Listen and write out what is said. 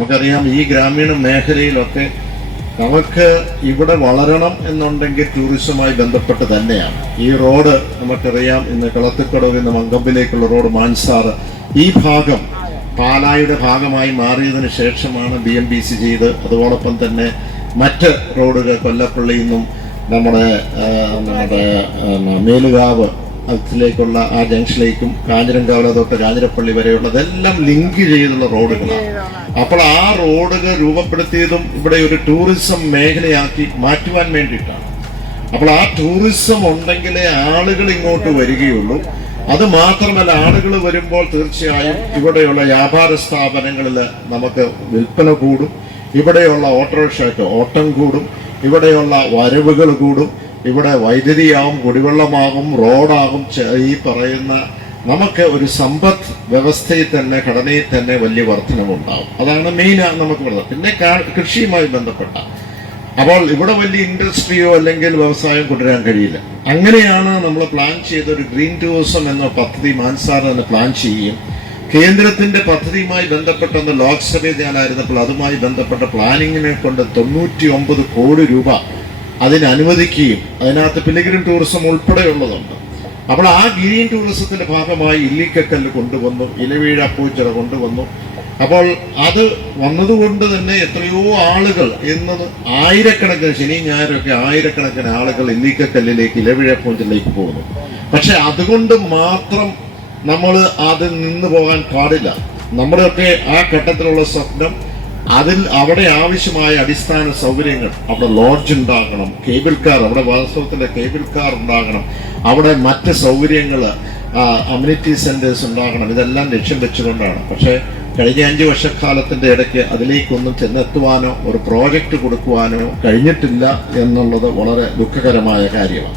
നമുക്കറിയാം ഈ ഗ്രാമീണ മേഖലയിലൊക്കെ നമുക്ക് ഇവിടെ വളരണം എന്നുണ്ടെങ്കിൽ ടൂറിസവുമായി ബന്ധപ്പെട്ട് തന്നെയാണ്. ഈ റോഡ് നമുക്കറിയാം, ഇന്ന് കളത്തിക്കടവ് നിന്ന് മങ്കമ്പിലേക്കുള്ള റോഡ് മാൻസാറ് ഈ ഭാഗം പാലായുടെ ഭാഗമായി മാറിയതിനു ശേഷമാണ് BMBC ചെയ്ത്. അതോടൊപ്പം തന്നെ മറ്റ് റോഡുകൾ കൊല്ലപ്പള്ളിയിൽ നിന്നും നമ്മുടെ മേലുകാവ് അതിലേക്കുള്ള ആ ജംഗ്ഷനിലേക്കും കാഞ്ഞിരങ്കാവില തൊട്ട് കാഞ്ഞിരപ്പള്ളി വരെയുള്ളതെല്ലാം ലിങ്ക് ചെയ്തുള്ള റോഡുകളാണ്. അപ്പോൾ ആ റോഡുകൾ രൂപപ്പെടുത്തിയതും ഇവിടെ ഒരു ടൂറിസം മേഖലയാക്കി മാറ്റുവാൻ വേണ്ടിയിട്ടാണ്. അപ്പോൾ ആ ടൂറിസം ഉണ്ടെങ്കിലേ ആളുകൾ ഇങ്ങോട്ട് വരികയുള്ളൂ. അത് മാത്രമല്ല, ആളുകൾ വരുമ്പോൾ തീർച്ചയായും ഇവിടെയുള്ള വ്യാപാര സ്ഥാപനങ്ങളിൽ നമുക്ക് വിൽപ്പന കൂടും, ഇവിടെയുള്ള ഓട്ടോറിക്ഷയ്ക്ക് ഓട്ടം കൂടും, ഇവിടെയുള്ള വരവുകൾ കൂടും, ഇവിടെ വൈദ്യുതിയാവും, കുടിവെള്ളമാകും, റോഡാകും. ഈ പറയുന്ന നമുക്ക് ഒരു സമ്പദ് വ്യവസ്ഥയിൽ തന്നെ, ഘടനയിൽ തന്നെ വലിയ വർധനവുണ്ടാവും. അതാണ് മെയിൻ നമുക്ക് പറയുന്നത്. പിന്നെ കൃഷിയുമായി ബന്ധപ്പെട്ട, അപ്പോൾ ഇവിടെ വലിയ ഇൻഡസ്ട്രിയോ അല്ലെങ്കിൽ വ്യവസായം കൊണ്ടുവരാൻ കഴിയില്ല. അങ്ങനെയാണ് നമ്മൾ പ്ലാൻ ചെയ്ത ഒരു ഗ്രീൻ ടൂറിസം എന്ന പദ്ധതി മാൻസാർ തന്നെ പ്ലാൻ ചെയ്യുകയും കേന്ദ്രത്തിന്റെ പദ്ധതിയുമായി ബന്ധപ്പെട്ടെന്ന് ലോക്സഭയിൽ ഞാനായിരുന്നപ്പോൾ അതുമായി ബന്ധപ്പെട്ട പ്ലാനിങ്ങിനെ കൊണ്ട് 99 കോടി രൂപ അതിന് അനുവദിക്കുകയും അതിനകത്ത് പിലിഗ്രിം ടൂറിസം ഉൾപ്പെടെയുള്ളതുണ്ട്. അപ്പോൾ ആ ഗ്രീൻ ടൂറിസത്തിന്റെ ഭാഗമായി ഇല്ലിക്കക്കല്ല് കൊണ്ടുവന്നു, ഇലവീഴ പൂച്ചിറ കൊണ്ടുവന്നു. അപ്പോൾ അത് വന്നതുകൊണ്ട് തന്നെ എത്രയോ ആളുകൾ ഇന്നത് ആയിരക്കണക്കിന്, ശനിയും ഞായറൊക്കെ ആയിരക്കണക്കിന് ആളുകൾ ഇല്ലിക്കക്കല്ലിലേക്ക്, ഇലവീഴ പൂഞ്ചിലേക്ക് പോകുന്നു. പക്ഷെ അതുകൊണ്ട് മാത്രം നമ്മൾ അതിൽ നിന്ന് പോകാൻ പാടില്ല. നമ്മുടെയൊക്കെ ആ ഘട്ടത്തിലുള്ള സ്വപ്നം, അവിടെ ആവശ്യമായ അടിസ്ഥാന സൗകര്യങ്ങൾ, അവിടെ ലോഡ്ജ് ഉണ്ടാകണം, കേബിൾ കാർ, അവിടെ വാസ്തവത്തിലെ കേബിൾ കാർ ഉണ്ടാകണം, അവിടെ മറ്റ് സൗകര്യങ്ങൾ, അമ്യൂണിറ്റി സെന്റേഴ്സ് ഉണ്ടാകണം. ഇതെല്ലാം ലക്ഷ്യം വെച്ചുകൊണ്ടാണ്. പക്ഷെ കഴിഞ്ഞ 5 വർഷക്കാലത്തിന്റെ ഇടയ്ക്ക് അതിലേക്കൊന്നും ചെന്നെത്തുവാനോ ഒരു പ്രോജക്റ്റ് കൊടുക്കുവാനോ കഴിഞ്ഞിട്ടില്ല എന്നുള്ളത് വളരെ ദുഃഖകരമായ കാര്യമാണ്.